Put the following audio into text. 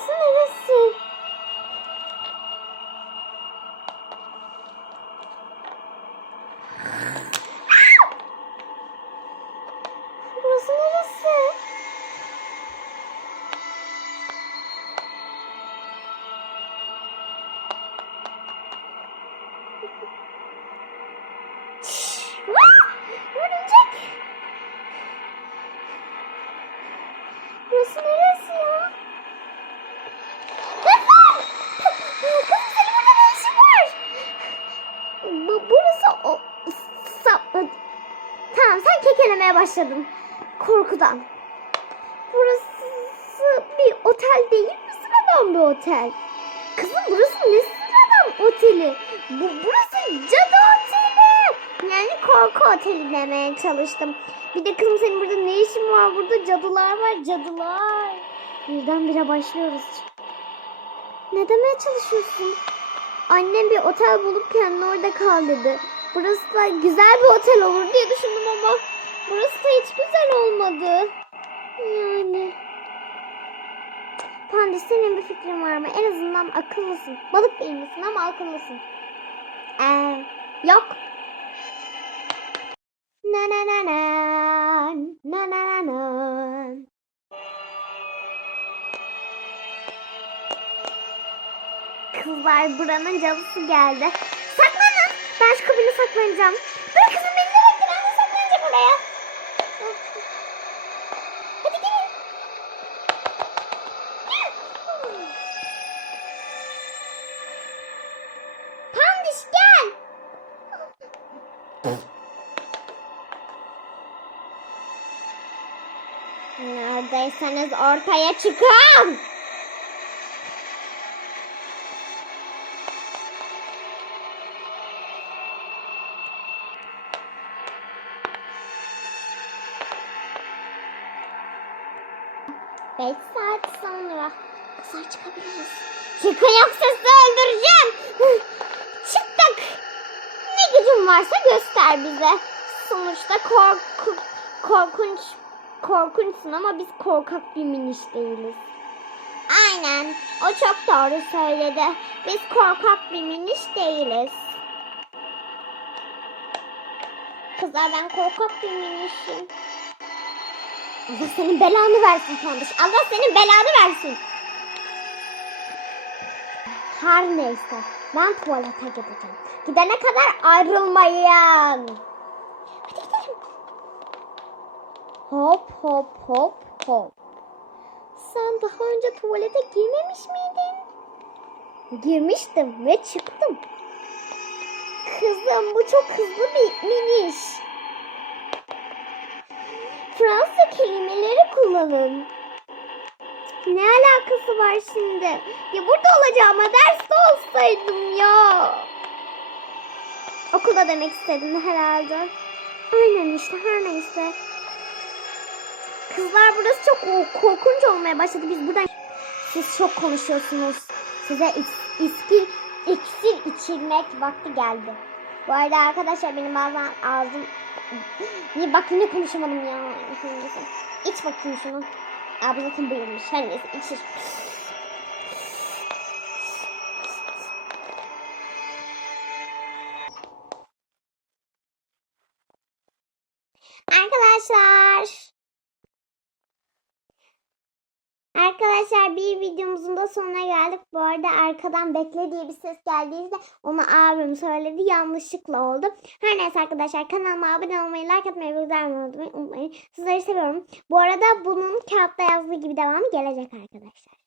burası neresi? burası neresi? Örümcek! Burası neresi ya? Silkelemeye başladım. Korkudan. Burası bir otel değil mi? Sıradan bir otel. Kızım burası ne sıradan oteli? Bu, burası cadı oteli. Yani korku oteli demeye çalıştım. Bir de kızım senin burada ne işin var? Burada cadılar var cadılar. Birdenbire başlıyoruz. Ne demeye çalışıyorsun? Annem bir otel bulup kendini orada kal dedi. Burası da güzel bir otel olur diye düşündüm ama burası da hiç güzel olmadı. Yani. Pandi senin bir fikrin var mı? En azından akıllısın. Balık değilmişsin ama akıllısın. Ee, yok. Na na na na na na na na. Kızlar buranın cadısı geldi. Saklanın. Ben şu kabine saklanacağım. Dur beni de bekle. Ben oraya. Neredeyseniz ortaya çıkın. Beş saat sonra kızlar çıkabiliriz. Çıkın yoksa sizi öldüreceğim. Çıktık. Ne gücün varsa göster bize. Sonuçta korku, korkunç korkunçsun ama biz korkak bir miniş değiliz. Aynen. O çok doğru söyledi. Biz korkak bir miniş değiliz. Kızlar ben korkak bir minişim. Allah senin belanı versin Tanrış. Allah senin belanı versin. Her neyse. Ben tuvalete gideceğim. Gidene kadar ayrılmayın. Hop hop hop hop. Sen daha önce tuvalete girmemiş miydin? Girmiştim ve çıktım. Kızım bu çok hızlı bir miniş. Fransa kelimeleri kullanın. Ne alakası var şimdi? Ya burada olacağıma derste olsaydım ya. Okulda demek istedim herhalde. Aynen işte her neyse. Kızlar burası çok korkunç olmaya başladı. Biz buradan... Siz çok konuşuyorsunuz. Size is- iski, iksir içirmek vakti geldi. Bu arada arkadaşlar benim bazen ağzım... Niye bak yine konuşamadım ya. İç bakayım şunu. Aa bu zaten buyurmuş. Her neyse içir. Arkadaşlar. Arkadaşlar bir videomuzun da sonuna geldik. Bu arada arkadan bekle diye bir ses geldiyse onu abim söyledi. Yanlışlıkla oldu. Her neyse arkadaşlar kanalıma abone olmayı, like atmayı ve güzel unutmayın. Sizleri seviyorum. Bu arada bunun kağıtta yazdığı gibi devamı gelecek arkadaşlar.